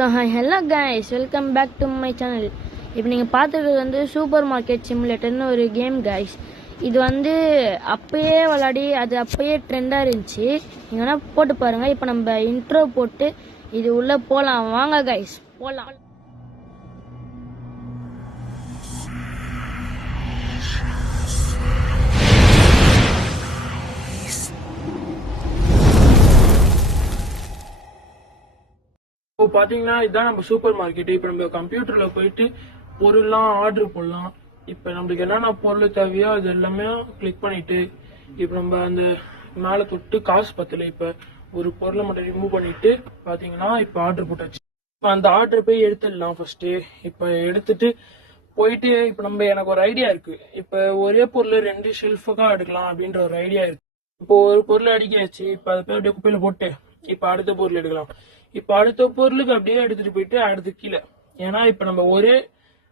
So hello guys, welcome back to my channel. இப்போ நீங்கள் பார்த்துருக்கிறது வந்து சூப்பர் மார்க்கெட் சிமுலேட்டர்னு ஒரு கேம் கைஸ். இது வந்து அப்பயே விளாடி அது அப்பயே ட்ரெண்டாக இருந்துச்சு. நீங்கள் வேணால் போட்டு பாருங்கள். இப்போ நம்ம இன்ட்ரோ போட்டு இது உள்ளே போகலாம். வாங்க கைஸ், போகலாம். இப்போ பாத்தீங்கன்னா இதுதான் நம்ம சூப்பர் மார்க்கெட். இப்போ நம்ம கம்ப்யூட்டர்ல போயிட்டு பொருள்லாம் ஆர்டர் போடலாம். இப்போ நம்மளுக்கு என்னென்ன பொருள் தேவையோ அது எல்லாமே கிளிக் பண்ணிட்டு இப்போ நம்ம அந்த மேலே தொட்டு காசு பத்தல, இப்போ ஒரு பொருளை மட்டும் ரிமூவ் பண்ணிட்டு பாத்தீங்கன்னா இப்போ ஆர்டர் போட்டாச்சு. இப்போ அந்த ஆர்டர் போய் எடுத்துடலாம் ஃபர்ஸ்ட். இப்போ எடுத்துட்டு போயிட்டு இப்போ நம்ம எனக்கு ஒரு ஐடியா இருக்கு. இப்போ ஒரே பொருள் 2 ஷெல்ஃபுக்கா எடுக்கலாம் அப்படின்ற ஒரு ஐடியா இருக்கு. இப்போ ஒரு பொருள் அடிக்காச்சு. இப்போ அதை போய் அப்படியே குப்பையில போட்டு இப்போ அடுத்த பொருள் எடுக்கலாம். இப்ப அடுத்த பொருளுக்கு அப்படியே எடுத்துட்டு போயிட்டு அடுத்து கீழே, ஏன்னா இப்ப நம்ம ஒரே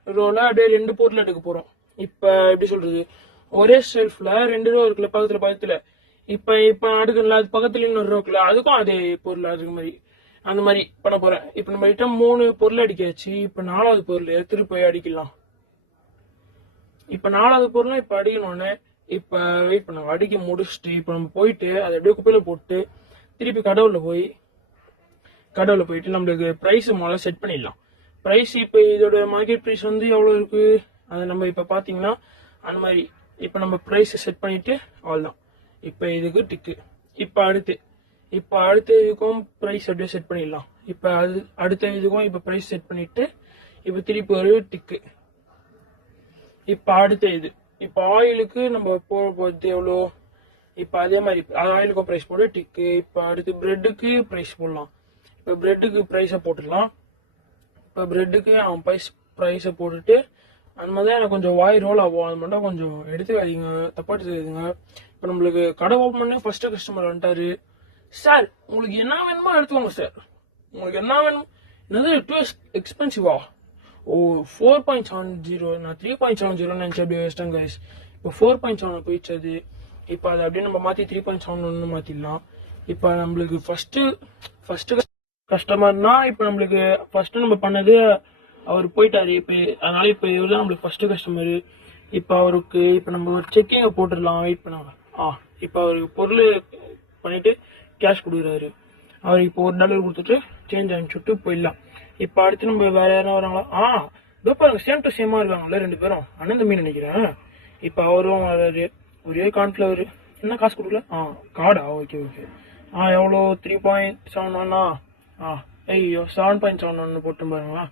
ரோல அப்படியே 2 பொருள் எடுக்க போறோம். இப்ப எப்படி சொல்றது, ஒரே ஷெல்ஃப்ல 2 ரோ இருக்குல்ல பக்கத்துல பக்கத்துல, இப்ப அடுக்கல அது பக்கத்துல இன்னொரு ரோ இருக்குல்ல அதுக்கும் அதே பொருள் அதுக்கு மாதிரி அந்த மாதிரி பண்ண போறேன். இப்ப நம்ம கிட்ட 3 பொருள் அடிக்காச்சு. இப்ப 4வது பொருள் எடுத்துட்டு போய் அடிக்கலாம். இப்ப 4வது பொருளும் இப்ப அடிக்கணும்னு இப்ப வெயிட் பண்ண அடிக்க முடிச்சுட்டு இப்ப நம்ம போயிட்டு அதை அப்படியே குப்பையில போட்டு திருப்பி கடவுள போயிட்டு நம்மளுக்கு பிரைஸ் முதல்ல செட் பண்ணிடலாம். பிரைஸ் இப்ப இதோட மார்க்கெட் பிரைஸ் வந்து எவ்வளவு இருக்கு அது நம்ம இப்ப பாத்தீங்கன்னா அந்த மாதிரி இப்ப நம்ம பிரைஸ் செட் பண்ணிட்டு அவ்வளவுதான். இப்ப இதுக்கு டிக்கு. இப்ப அடுத்த இதுக்கும் பிரைஸ் அப்படியே செட் பண்ணிடலாம். இப்ப அது அடுத்த இதுக்கும் இப்ப பிரைஸ் செட் பண்ணிட்டு இப்ப திருப்பி ஒரு டிக்கு. இப்ப அடுத்த இது இப்ப ஆயிலுக்கு நம்ம போறது எவ்வளோ, இப்ப அதே மாதிரி ஆயிலுக்கும் பிரைஸ் போட்டு டிக்கு. இப்ப அடுத்து பிரெட்டுக்கு பிரைஸ் போடலாம். இப்ப பிரெட்டுக்கு பிரைஸை போட்டுடலாம். இப்ப பிரெட்டுக்கு அவன் பிரைஸை போட்டுட்டு அந்த மாதிரி எனக்கு கொஞ்சம் வாய் ரோல் ஆகும். அது மட்டும் கொஞ்சம் எடுத்துக்காதீங்க, தப்பா எடுத்துக்காதீங்க. இப்ப நம்மளுக்கு கடை ஓப்பன் பண்ணி ஃபர்ஸ்ட் கஸ்டமர் வந்துட்டாரு. சார் உங்களுக்கு என்ன வேணுமோ எடுத்துக்கோங்க சார், உங்களுக்கு என்ன வேணும். என்னது டூ எக்ஸ்பென்சிவா? ஓ 4.70, நான் 3.70 நினைச்சேன். அப்படியே வச்சிட்டேன் கைஸ். இப்போ 4.7 போயிடுச்சு அது. இப்போ அதை அப்படியே நம்ம மாத்தி 3.71 மாத்திடலாம். இப்போ நம்மளுக்கு ஃபர்ஸ்ட் கஸ்டமர்னா இப்போ நம்மளுக்கு ஃபர்ஸ்ட் நம்ம பண்ணது அவர் போயிட்டாரு. இப்போ அதனால இப்போ இவர் தான் நம்மளுக்கு ஃபர்ஸ்ட் கஸ்டமரு. இப்போ அவருக்கு இப்போ நம்ம ஒரு செக்கிங்கை போட்டுடலாம். வெயிட் பண்ணாங்க. இப்போ அவருக்கு பொருள் பண்ணிட்டு கேஷ் கொடுக்குறாரு. அவர் இப்போ $1 கொடுத்துட்டு சேஞ்ச் அனுப்பிச்சுட்டு போயிடலாம். இப்போ அடுத்து நம்ம வேற யாரும் வராங்களா? இதோ பாருங்க, சேம் டு சேமா இருக்காங்கல்ல 2 பேரும், அண்ணன் தம்பி நினைக்கிறேன். இப்போ அவரும் வராரு. ஒரே கான்ஃபிளவர். என்ன காசு கொடுக்கல? கார்டா? ஓகே. எவ்வளோ? 3.71. ஐயோ 7.71 போட்டு பாருங்களா.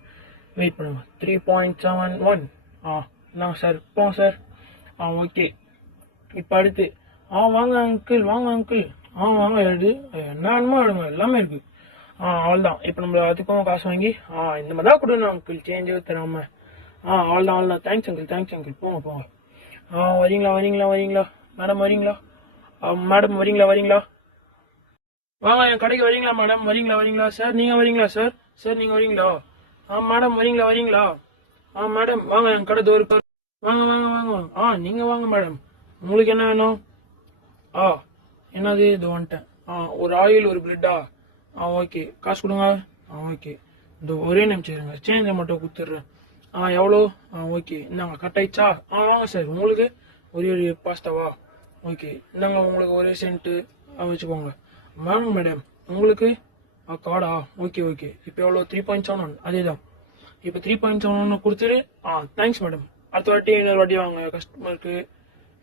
வெயிட் பண்ணுங்க. 3.71. நாங்க சார் போங்க சார். ஓகே. இப்போ அடுத்து வாங்க அங்கிள். வாங்க எழுது. என்ன வேணுமோ எடுங்க, எல்லாமே இருக்கு. அவ்வளோதான். இப்போ நம்ம அதுக்கும் காசு வாங்கி இந்த மாதிரி தான் கொடுங்க அங்கிள், சேஞ்சே தராம. அவ்வளோதான். Thanks uncle. போங்க. வரீங்களா? மேடம் வரீங்களா? வாங்க என் கடைக்கு வரீங்களா மேடம்? வரீங்களா? சார் நீங்க வரீங்களா? சார் நீங்க வரீங்களா? மேடம் வரீங்களா? மேடம் வாங்க, என் கடை தோறு. வாங்க. நீங்க வாங்க மேடம். உங்களுக்கு என்ன வேணும்? என்னது இது வந்துட்டேன். ஒரு ஆயில், ஒரு பிரெட்டா? ஓகே. காசு கொடுங்க. ஓகே. இந்த ஒரே நிமிஷம் சேஞ்சை மட்டும் கொடுத்துட்றேன். எவ்வளோ? ஓகே. இந்தாங்க கட் ஆயிடுச்சா? வாங்க சார். உங்களுக்கு ஒரே பாஸ்தாவா? ஓகே. இந்தாங்க உங்களுக்கு ஒரே சென்ட்டு வச்சுக்கோங்க. வாங்க மேடம். உங்களுக்கு கார்டா? ஓகே. இப்போ எவ்வளோ? 3.71. அதே தான். இப்போ 3.71 கொடுத்துரு. Thanks madam. அடுத்த வாட்டி இன்னொரு வாட்டி வாங்க கஸ்டமருக்கு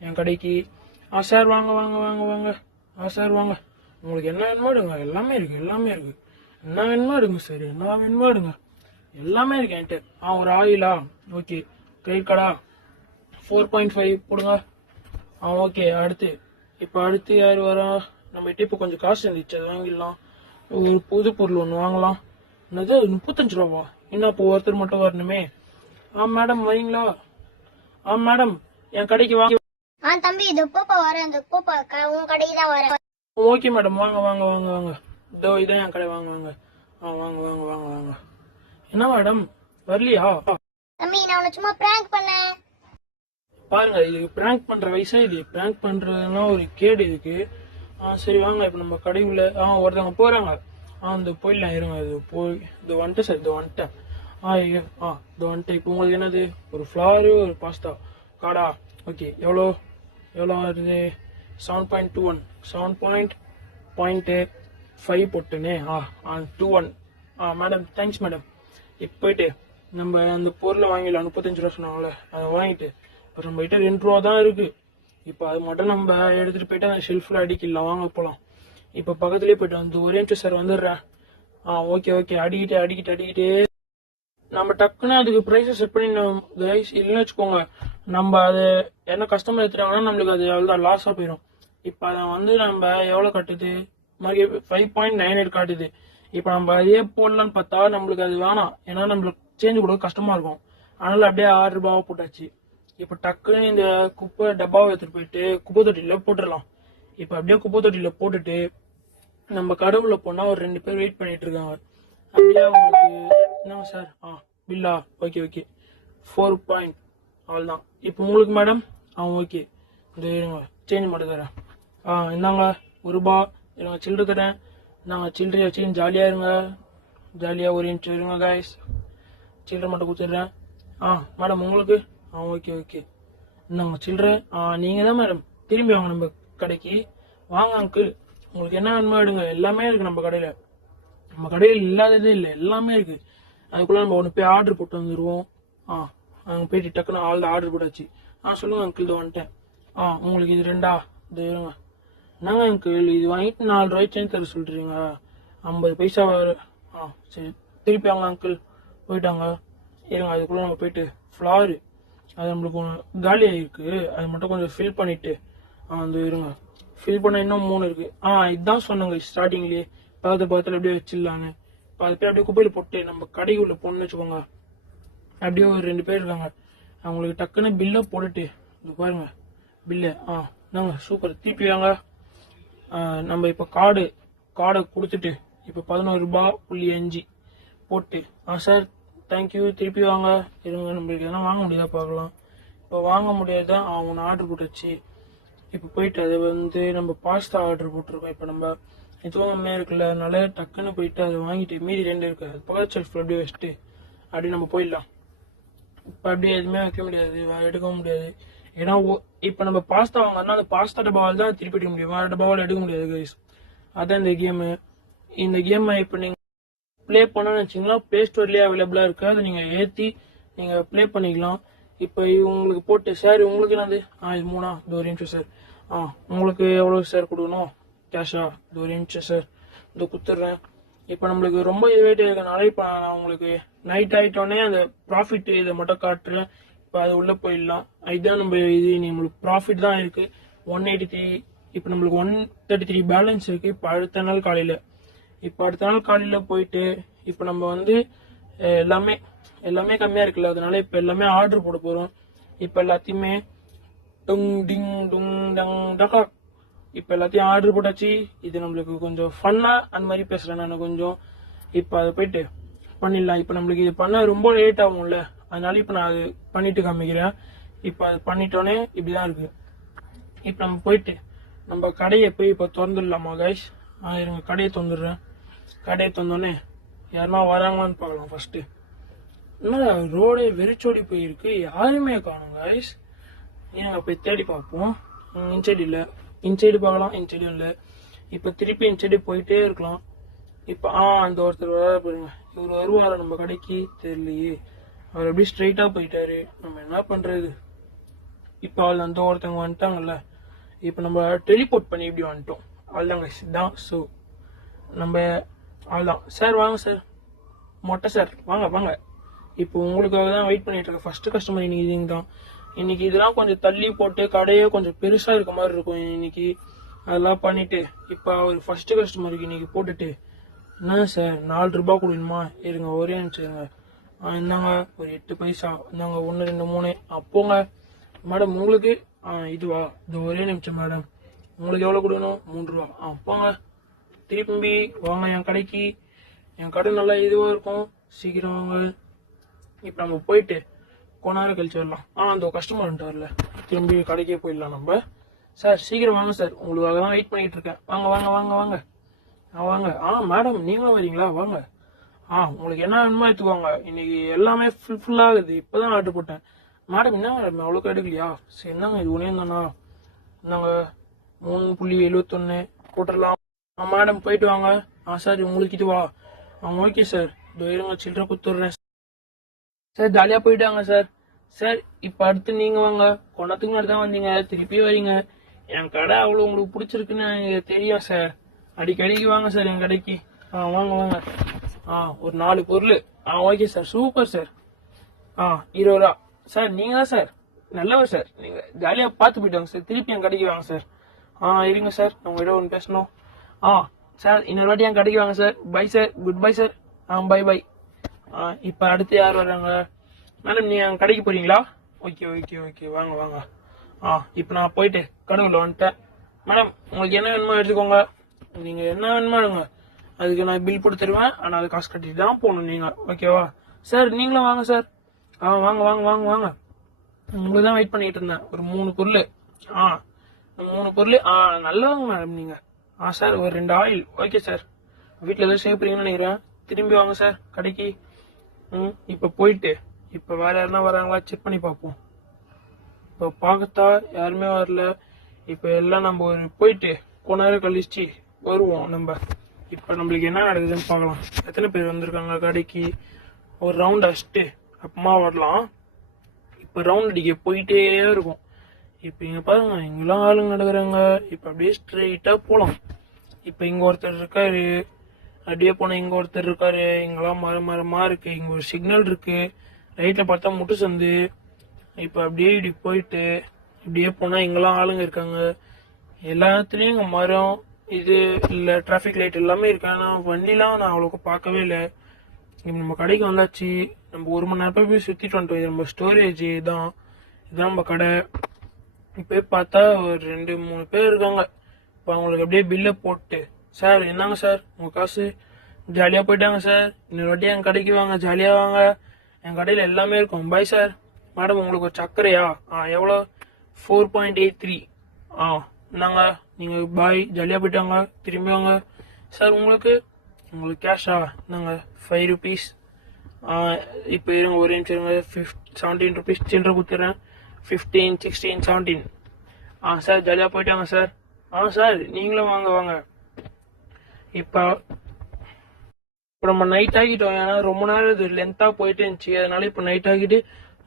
என் கடைக்கு. சார் வாங்க. சார் வாங்க. உங்களுக்கு என்ன வேணுமோ எடுங்க, எல்லாமே இருக்கு. என்ன வேணுமோ எடுங்க சார், எல்லாமே இருக்கு என்கிட்ட. ஒரு ஆயிலா? ஓகே. கிரெடிட் கார்டா? 4.5 போடுங்க. ஓகே. அடுத்து யார் வரா? நம்ம கிட்ட இப்போ கொஞ்சம் காசு இருந்துச்சு, அது வாங்கிடலாம். ஒரு புது பொருள் ஒன்று வாங்கலாம். என்னது 35 ரூபாவா? இன்னும் இப்போ ஒருத்தர் மட்டும் வரணுமே. மேடம் வரீங்களா? மேடம் என் கடைக்கு வாங்க. தம்பி இது போப்பா வரேன். இந்த போப்பா உன் கடைக்கு தான் வரேன். Okay madam. வாங்க. இதோ இதான் என் கடை. வாங்க. வாங்க. என்ன மேடம் வரலையா? தம்பி நான் உன்னை சும்மா பிராங்க் பண்ணேன். பாருங்க, இது பிராங்க் பண்ற வயசா? இது பிராங்க் பண்றதுன்னா ஒரு கேடு இதுக்கு. சரி வாங்க. இப்ப நம்ம கடைக்குள்ள ஒருத்தவங்க போறாங்க. இந்த போயிடலாம் இருங்க. இது போய் இது வந்துட்டேன் சார், இது வந்துட்டேன். இது வந்துட்டேன். இப்போ உங்களுக்கு என்னது, ஒரு ஃப்ளவரு ஒரு பாஸ்தா கார்டா? ஓகே, எவ்வளோ வருது? 7.21 7.5 போட்டுனே 21. Madam thanks madam. இப்போ போயிட்டு நம்ம அந்த பொருளை வாங்கிடலாம். 35 ரூபா சொன்னாங்களே, அதை வாங்கிட்டு இப்போ நம்ம கிட்ட 2 ரூபா தான் இருக்கு. இப்போ அது மட்டும் நம்ம எடுத்துட்டு போயிட்டு அந்த ஷெல்ஃபில் அடிக்கலாம். வாங்க போகலாம். இப்போ பக்கத்துலேயே போயிட்டு வந்து ஒரே நிமிஷம் சார் வந்துடுறேன். ஓகே அடிக்கிட்டே நம்ம டக்குன்னு அதுக்கு ப்ரைஸை செட் பண்ணிடணும் கைஸ். இல்லைன்னு வச்சுக்கோங்க, நம்ம அது என்ன கஸ்டமர் எடுத்துட்டாங்கன்னா நம்மளுக்கு அது எவ்வளோ லாஸாக போயிடும். இப்போ அதை வந்து நம்ம எவ்வளோ கட்டுது, மார்க்கெட் 5.98 காட்டுது. இப்போ நம்ம அதே போடலான்னு பார்த்தா நம்மளுக்கு அது வேணாம். ஏன்னா நம்மளுக்கு சேஞ்ச் கொடுக்க கஷ்டமாக இருக்கும். அதனால அப்படியே 6 ரூபாவை போட்டாச்சு. இப்போ டக்குன்னு இந்த குப்பை டப்பாவை எடுத்துகிட்டு போயிட்டு குப்பை தொட்டியில் போட்டுடலாம். இப்போ அப்படியே குப்பை தொட்டியில் போட்டுட்டு நம்ம கடவுள போனால் ஒரு 2 பேர் வெயிட் பண்ணிட்டு இருக்காங்க. அப்படியே அவங்களுக்கு என்ன சார் பில்லா? ஓகே 4 பாயிண்ட் அவ்வளோதான். இப்போ உங்களுக்கு மேடம் ஓகே, இந்த சேஞ்ச் மட்டும் தரேன். இந்தாங்க 1 ரூபா இருங்க, சில்லறை தரேன். நான் சில்லறையை வச்சு ஜாலியாக இருங்க, ஜாலியாக ஒரு இன்ச்சு இருங்க கைஸ். சில்லறை மட்டும் கொடுத்துட்றேன். மேடம் உங்களுக்கு ஓகே இந்தாங்க சில்லறை. நீங்கள் தான் மேடம் திரும்பி வாங்க நம்ம கடைக்கு. வாங்க அங்கிள், உங்களுக்கு என்ன வேணுமோ எடுங்க. எல்லாமே இருக்குது நம்ம கடையில் இல்லாததே இல்லை, எல்லாமே இருக்குது. அதுக்குள்ளே நம்ம ஒன்று போய் ஆர்டர் போட்டு வந்துடுவோம். அங்கே போயிட்டு டக்குன்னு ஆர்டர் போட்டாச்சு. சொல்லுங்கள் அங்கிள், இது வந்துட்டேன். உங்களுக்கு இது 2 இது இருங்க. என்னங்க அங்கிள், இது வாங்கிட்டு 4 ரூபாய்க்கு சேஞ்ச் தர சொல்கிறீங்க? 50 பைசா சரி திருப்பி வாங்க அங்கிள். போயிட்டாங்க இருங்க. அதுக்குள்ளே நம்ம போயிட்டு ஃப்ளாரு அது நம்மளுக்கு காலி ஆகிருக்கு, அது மட்டும் கொஞ்சம் ஃபில் பண்ணிவிட்டு அந்த இருங்க. ஃபில் பண்ண இன்னும் 3 இருக்கு. இதுதான் சொன்னாங்க ஸ்டார்டிங்லேயே, பக்கத்தில் அப்படியே வச்சிடலான்னு. இப்போ அது பேர் அப்படியே குப்பையில் போட்டு நம்ம கடைக்குள்ள போடணும்னு வச்சுக்கோங்க. அப்படியே ஒரு 2 பேர் இருக்காங்க. அவங்களுக்கு டக்குன்னு பில்லை போட்டுட்டு இது பாருங்க பில்லு. நாங்க சூப்பர். திருப்பி வாங்க. நம்ம இப்போ கார்டை கொடுத்துட்டு இப்போ 11.5 போட்டு சார் தேங்க்யூ திருப்பி வாங்க. இருங்க, நம்மளுக்கு எதனா வாங்க முடியாதா பார்க்கலாம். இப்போ வாங்க முடியாதுதான் அவனை ஆர்டர் போட்டுச்சு. இப்போ போயிட்டு அதை வந்து நம்ம பாஸ்தா ஆர்டர் போட்டிருக்கோம். இப்போ நம்ம இதுவும் கம்மியாக இருக்குல்ல, அதனால டக்குன்னு போயிட்டு அதை வாங்கிட்டு மீதி 2 இருக்கு, அது பக்கத்து ஷெல்ஃபில் அப்படியே வச்சுட்டு அப்படியே நம்ம போயிடலாம். இப்போ அப்படியே எதுவுமே வைக்க முடியாது, எடுக்கவும் முடியாது. ஏன்னா இப்போ நம்ம பாஸ்தா வாங்கினா அந்த பாஸ்தா டப்பாவால் தான் திருப்பி எடுக்க முடியும், வேறு டப்பாவால் எடுக்க முடியாது கைஸ். அதான் இந்த கேமு. இந்த கேமை இப்போ நீங்கள் ப்ளே பண்ணணும்னு வச்சிங்கன்னா ப்ளே ஸ்டோர்லேயே அவைலபிளாக இருக்குது. அதை நீங்கள் ஏற்றி நீங்கள் ப்ளே பண்ணிக்கலாம். இப்போ உங்களுக்கு போட்டு சார் உங்களுக்கு என்னது இது 3 இது ஒரு நிமிஷம் சார். உங்களுக்கு எவ்வளோ சார் கொடுக்கணும் கேஷா? இது ஒரு நிமிஷம் சார், இது கொடுத்துட்றேன். இப்போ நம்மளுக்கு ரொம்ப வெயிட் இருக்கனால இப்போ நான் உங்களுக்கு நைட் ஆகிட்டோடனே அந்த ப்ராஃபிட் இதை மட்டும் காட்டுறேன். இப்போ அது உள்ளே போயிடலாம். இதுதான் நம்ம இது நம்மளுக்கு ப்ராஃபிட் தான் இருக்குது 183. இப்போ நம்மளுக்கு 133 பேலன்ஸ் இருக்குது. இப்போ அடுத்த நாள் காலையில் போயிட்டு இப்போ நம்ம வந்து எல்லாமே கம்மியாக இருக்குல்ல, அதனால இப்போ எல்லாமே ஆர்டர் போட போகிறோம். இப்போ எல்லாத்தையுமே டுங் டிங் டுங் டங் டகா இப்போ எல்லாத்தையும் ஆர்டர் போட்டாச்சு. இது நம்மளுக்கு கொஞ்சம் ஃபன்னாக அந்த மாதிரி பேசுகிறேன் நான் கொஞ்சம். இப்போ அதை போயிட்டு பண்ணிடலாம். இப்போ நம்மளுக்கு இது பண்ண ரொம்ப லேட் ஆகும்ல, அதனால இப்போ நான் அது பண்ணிட்டு காமிக்கிறேன். இப்போ அது பண்ணிட்டோன்னே இப்படிதான் இருக்கு. இப்போ நம்ம போயிட்டு நம்ம கடையை போய் இப்போ திறந்துடலாமா கைஸ்? இருங்க, கடையை திறந்துடுறேன். கடையை திறந்தோடனே யாருன்னா வராங்களான்னு பார்க்கலாம். ஃபர்ஸ்ட் என்ன ரோடே வெறிச்சோடி போயிருக்கு, யாருமே காணும் கைஸ். ஏங்க போய் தேடி பார்ப்போம். இன்சைடு இல்லை, இன்சைடு பார்க்கலாம், இன்சைடும் இல்லை. இப்போ திருப்பி இன்சைடு போயிட்டே இருக்கலாம். இப்போ அந்த ஒருத்தர் வர பாருங்க, இவர் வருவார நம்ம கடைக்கு தெரியலையே. அவர் அப்படியே ஸ்ட்ரைட்டா போயிட்டாரு, நம்ம என்ன பண்றது? இப்போ அவள் அந்த ஒருத்தவங்க வந்துட்டாங்கல்ல, இப்போ நம்ம டெலிபோர்ட் பண்ணி இப்படி வந்துட்டோம். அவள்தாங்க தான். ஸோ நம்ம அவள்தான். சார் வாங்க சார், மொட்டை சார் வாங்க. இப்போ உங்களுக்காக தான் வெயிட் பண்ணிட்டு இருக்கேன். ஃபர்ஸ்ட் கஸ்டமர் இன்னைக்கு இதுங்க தான். இன்னைக்கு இதெல்லாம் கொஞ்சம் தள்ளி போட்டு கடையே கொஞ்சம் பெருசா இருக்க மாதிரி இருக்கும் இன்னைக்கு. அதெல்லாம் பண்ணிட்டு இப்போ ஒரு ஃபர்ஸ்ட் கஸ்டமருக்கு இன்னைக்கு போட்டுட்டு, என்ன சார் 4 ரூபாய் கொடுக்கணுமா? இருங்க ஒரே நிமிஷம். இந்தாங்க ஒரு 8 பைசா. இந்தாங்க 1 2 3. அப்போங்க மேடம் உங்களுக்கு இதுவா? இது ஒரே நிமிஷம் மேடம், உங்களுக்கு எவ்வளோ கொடுக்கணும்? 3 ரூபா. அப்போங்க திரும்பி வாங்க என் கடைக்கு. என் கடை நல்லா இதுவாக இருக்கும், சீக்கிரம் வாங்க. இப்போ நம்ம போயிட்டு கொஞ்ச நேரம் கழிச்சு வரலாம். அந்த கஸ்டமர் வந்துட்டு வரல, திரும்பி கடைக்கே போயிடலாம் நம்ம. சார் சீக்கிரம் வாங்க சார், உங்களுக்காக தான் வெயிட் பண்ணிட்டு இருக்கேன். வாங்க. வாங்க. மேடம் நீங்களும் வரீங்களா? வாங்க. உங்களுக்கு என்ன வேணுமோ எடுத்துக்கோங்க. இன்னைக்கு எல்லாமே ஃபுல் ஆகுது. இப்பதான் ஆர்டர் போட்டேன். மேடம் என்ன மேடம் அவ்வளோக்கு எடுக்கலையா? சரி என்னங்க இது ஒன்னே தானா? நாங்க 3.71 போட்டுடலாம். மேடம் போயிட்டு வாங்க. சார் உங்களுக்கு இதுவா? Okay sir. இதோ இருங்க சில்லறை கொடுத்துட்றேன் சார். ஜாலியா போயிட்டாங்க சார். சார் இப்ப அடுத்து நீங்க வாங்க. கொண்டத்துக்கு முன்னாடி தான் வந்தீங்க, திருப்பி வரீங்க. என் கடை அவ்வளவு உங்களுக்கு பிடிச்சிருக்குன்னு எனக்கு தெரியும் சார். அடிக்கடிக்கு வாங்க சார் என் கடைக்கு. வாங்க வாங்க. ஒரு 4 பொருள். Okay sir, super sir. 20 ரூபா சார். நீங்க தான் சார் நல்லவர் சார். நீங்க ஜாலியா பார்த்து போயிட்டாங்க சார். திருப்பி என் கடைக்கு வாங்க சார். இருங்க சார், உங்ககிட்ட ஒன்று பேசணும். சார் இன்னொரு வாட்டி என் கடைக்கு வாங்க sir. Bye sir, good bye sir. Bye bye. இப்ப அடுத்து யார் வர்றாங்க? மேடம் நீ என் கடைக்கு போறீங்களா? ஓகே ஓகே ஓகே, வாங்க வாங்க. இப்ப நான் போயிட்டு கடவுள வந்துட்டேன். மேடம் உங்களுக்கு என்ன வேணுமோ எடுத்துக்கோங்க. நீங்க என்ன வேணுமோ எடுங்க. அதுக்கு நான் பில் போட்டு தருவேன். ஆனா அது காசு கட்டிட்டு தான் போகணும் நீங்க. ஓகேவா சார்? நீங்களும் வாங்க சார். வாங்க வாங்க வாங்க வாங்க. உங்களுக்கு தான் வெயிட் பண்ணிட்டு இருந்தேன். ஒரு 3 பொருள். 3 பொருள். நல்லவங்க மேடம் நீங்க. சார் ஒரு 2 ஆயில். Okay sir. வீட்டுல ஏதாவது சேர்ப்பீங்கன்னு நினைக்கிறேன். திரும்பி வாங்க சார் கடைக்கு. இப்ப போயிட்டு இப்ப வேற யாருன்னா வராங்களா செக் பண்ணி பார்ப்போம். இப்ப பாக்கத்தா யாருமே வரல. இப்ப எல்லாம் நம்ம ஒரு போயிட்டு கொஞ்ச நேரம் கழிச்சு வருவோம் நம்ம. இப்ப நம்மளுக்கு என்ன நடக்குதுன்னு பார்க்கலாம். எத்தனை பேர் வந்திருக்காங்க கடைக்கு? ஒரு ரவுண்ட் அடிச்சுட்டு அப்புறமா வரலாம். இப்ப ரவுண்ட் அடிக்க போயிட்டே இருக்கும். இப்ப இங்க பாருங்க, இங்கெல்லாம் ஆளுங்க நடக்குறாங்க. இப்ப அப்படியே ஸ்ட்ரெயிட்டா போலாம். இப்ப இங்க ஒருத்தர் இருக்காரு. அப்படியே போனா இங்க ஒருத்தர் இருக்காரு. இங்கெல்லாம் மரமா இருக்கு. இங்க ஒரு சிக்னல் இருக்கு. ரைட்ல பார்த்தா முட்டு சந்து. இப்ப அப்படியே இப்படி போயிட்டு இப்படியே போனா இங்கெல்லாம் ஆளுங்க இருக்காங்க. எல்லாத்துலயும் இங்க மரம் இது இல்ல டிராபிக் லைட் எல்லாமே இருக்கு. ஆனா வண்டிலாம் நான் அவ்வளோக்கு பார்க்கவே இல்லை. இப்ப நம்ம கடைக்கு வந்தாச்சு. நம்ம 1 மணி நேரம் போய் சுத்திட்டு வந்துட்டோம். இது நம்ம ஸ்டோரேஜ் தான். இதுதான் நம்ம கடை. இப்ப பார்த்தா ஒரு 2-3 பேர் இருக்காங்க. இப்ப அவங்களுக்கு அப்படியே பில்ல போட்டு, சார் என்னங்க சார் உங்க காசு? ஜாலியா போயிட்டாங்க சார். இன்னொரு வாட்டி என் கடைக்கு வாங்க, ஜாலியா வாங்க. என் கடையில எல்லாமே இருக்கும். Bye sir. மேடம் உங்களுக்கு ஒரு சர்க்கரையா? எவ்வளோ? 4.83. நாங்க நீங்க பாய், ஜாலியா போயிட்டாங்க. திரும்பி வாங்க சார். உங்களுக்கு கேஷா? நாங்க 5 rupees. இப்ப இருங்க ஒரு நிமிஷம் இருங்க. 17 rupees சில்லறை கொடுத்துறேன். 15, 16, 17. சார் ஜாலியா போயிட்டாங்க சார். சார் நீங்களும் வாங்க வாங்க. இப்ப நம்ம நைட் ஆகிட்டோம். ஏன்னா ரொம்ப நேரம் இது லென்த்தா போயிட்டு இருந்துச்சு. அதனால இப்ப நைட் ஆகிட்டு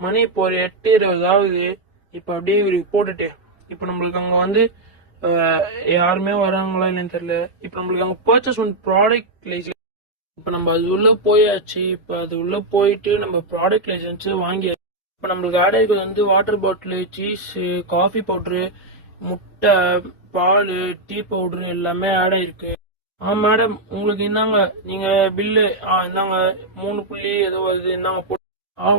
மணி இப்போ ஒரு 8:20 ஆகுது. இப்ப அப்படியே இவருக்கு போட்டுட்டு இப்ப நம்மளுக்கு அங்க வந்து யாருமே வராங்களா இல்லைன்னு தெரியல. இப்ப நம்மளுக்கு அங்க பர்ச்சேஸ் ஒன் ப்ராடக்ட் லைசன்ஸ். இப்ப நம்ம அது உள்ள போயாச்சு. இப்ப அது உள்ள போயிட்டு நம்ம ப்ராடக்ட் லைசன்ஸ் வாங்கி இப்ப நம்மளுக்கு ஆட் ஆகிருக்கிறது வந்து water bottle, cheese, coffee powder, முட்டை, பால், டீ பவுடரு எல்லாமே ஆட் ஆயிருக்கு. மேடம் உங்களுக்கு என்னங்க நீங்க பில்லு இந்தாங்க 3 புள்ளி ஏதோ வருது. என்னங்க போட்டு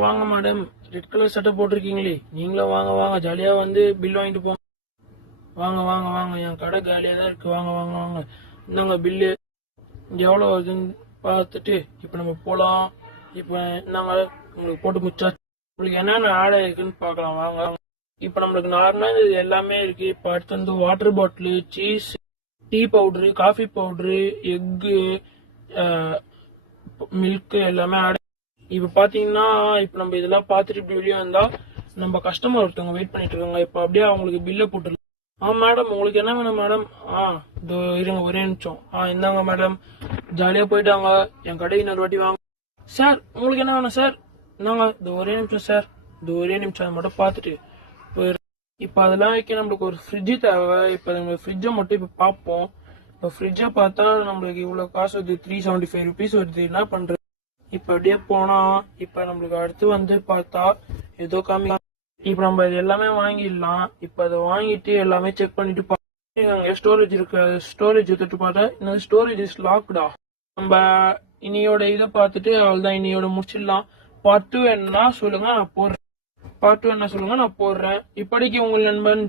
வாங்க மேடம். ரெட் கலர் சட்டை போட்டிருக்கீங்களே, நீங்களும் வாங்க வாங்க. ஜாலியா வந்து பில் வாங்கிட்டு போங்க. வாங்க வாங்க வாங்க. என் கடை காலியா தான் இருக்கு. வாங்க வாங்க வாங்க. இந்தாங்க பில்லு. எவ்வளவு வருதுன்னு பார்த்துட்டு இப்ப நம்ம போலாம். இப்ப என்னங்க உங்களுக்கு போட்டு முடிச்சா உங்களுக்கு என்னென்ன ஆட் ஆயிருக்குன்னு பாக்கலாம். வாங்க. இப்ப நம்மளுக்கு நார்மலா இது எல்லாமே இருக்கு. இப்ப அடுத்து வந்து water bottle, cheese, tea powder, coffee powder, egg, milk எல்லாமே ஆட். இப்ப பாத்தீங்கன்னா இப்ப நம்ம இதெல்லாம் பாத்துட்டு இப்படி வெளியே வந்தா நம்ம கஸ்டமர் ஒருத்தவங்க வெயிட் பண்ணிட்டு இருக்காங்க. இப்ப அப்படியே அவங்களுக்கு பில்ல போட்டுருலாம். மேடம் உங்களுக்கு என்ன வேணும் மேடம்? இதோ இருங்க ஒரே நிமிஷம். இந்தாங்க மேடம். ஜாலியா போயிட்டாங்க. என் கடைக்கு இன்னொரு வாட்டி வாங்க. சார் உங்களுக்கு என்ன வேணும் சார்? இந்தாங்க. இது ஒரே நிமிஷம் சார். இது ஒரே நிமிஷம் அதை மட்டும் பாத்துட்டு இப்ப அதெல்லாம் வைக்க நம்மளுக்கு ஒரு ஃப்ரிட்ஜ் தேவை. இப்ப நம்ம ஃப்ரிட்ஜை மட்டும் இப்ப பாப்போம். இப்ப ஃப்ரிட்ஜை பார்த்தா நம்மளுக்கு இவ்வளவு காசு வருது. 375 rupees வருது. என்ன பண்றது? இப்ப அப்படியே போனா இப்ப நம்மளுக்கு அடுத்து வந்து பார்த்தா ஏதோ கம்மி. இப்ப நம்ம இது எல்லாமே வாங்கிடலாம். இப்ப அதை வாங்கிட்டு எல்லாமே செக் பண்ணிட்டு ஸ்டோரேஜ் இருக்கு. ஸ்டோரேஜ் எடுத்துட்டு பார்த்தா இந்த ஸ்டோரேஜ் இஸ் லாக்டா. நம்ம இனியோட இதை பார்த்துட்டு அவ்வளவுதான். இனியோட முடிச்சிடலாம். பார்ட் 2 என்ன சொல்லுங்க நான் போடுறேன். இப்படிக்கு உங்கள் நண்பன்